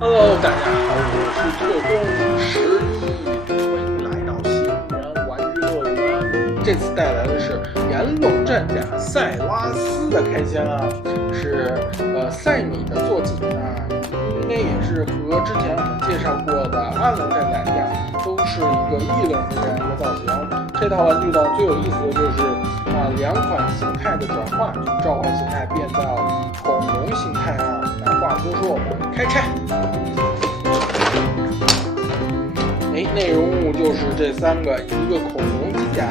Hello，大家好，我是特工11，欢迎来到新人玩具乐园。这次带来的是炎龙战甲塞拉斯的开箱啊，是赛米的坐骑啊，应该也是和之前我们介绍过的暗龙战甲一样，都是一个异轮的这样一个造型。这套玩具呢，最有意思的就是两款形态的转换，从召唤形态变到恐龙形态啊。那话不多说，我们开拆。内容物就是这三个，一个恐龙机甲，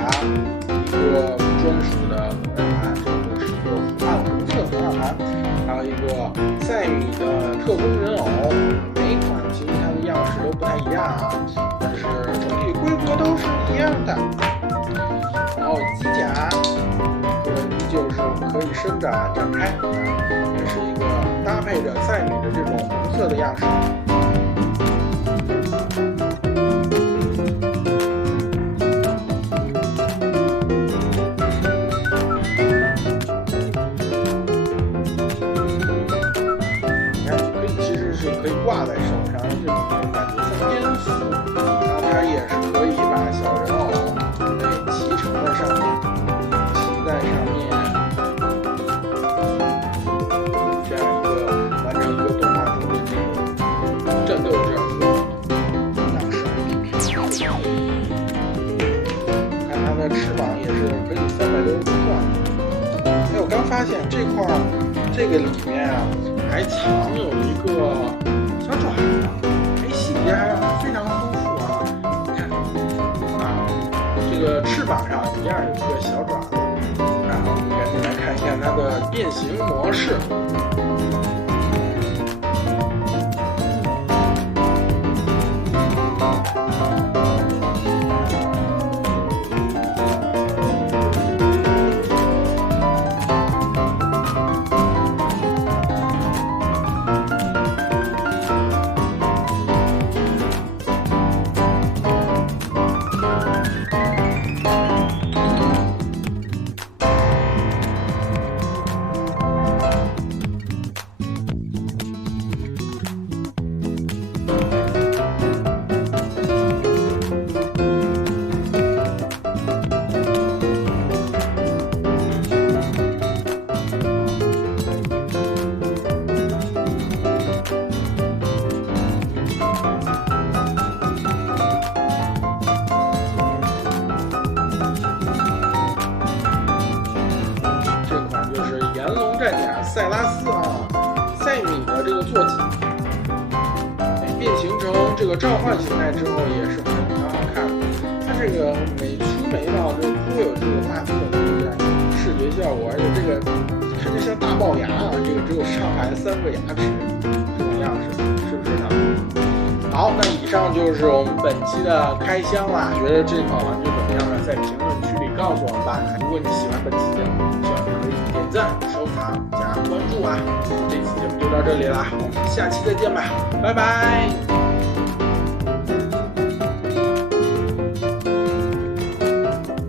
一个专属的模样盘，这个是一个暗红色模样盘，还有一个赛米的特工人偶。每款其实它的样式都不太一样啊，但是整体规格都是一样的。然后机甲依旧是可以伸展展开，也是一个搭配着赛米的这种红色的样式。可以挂在手上，这种感觉很颠覆。然后它也是可以把小人偶骑乘在上面，骑在上面，这样一个完成一个动画中的这种战斗这样一个样式。看它的翅膀也是可以360度转。哎，我刚发现这个里面啊，还藏有一个小爪子，细节还非常丰富啊！你看这个翅膀上一样有一个小爪子。然后我们赶紧来看一下它的变形模式。战甲塞拉斯啊，赛米的这个坐骑，变形成这个召唤形态之后也是很好看。它这个每出眉毛就颇有这个大特的这样视觉效果，而且这个甚至像大龅牙啊，这个只有上排3个牙齿这种样式，是不是呢？好，那以上就是我们本期的开箱啦。觉得这款玩具怎么样呢？在评论区里告诉我们吧。如果你喜欢本期节目，希望你可以点赞、收藏、加关注啊。这期节目就到这里啦，我们下期再见吧，拜拜。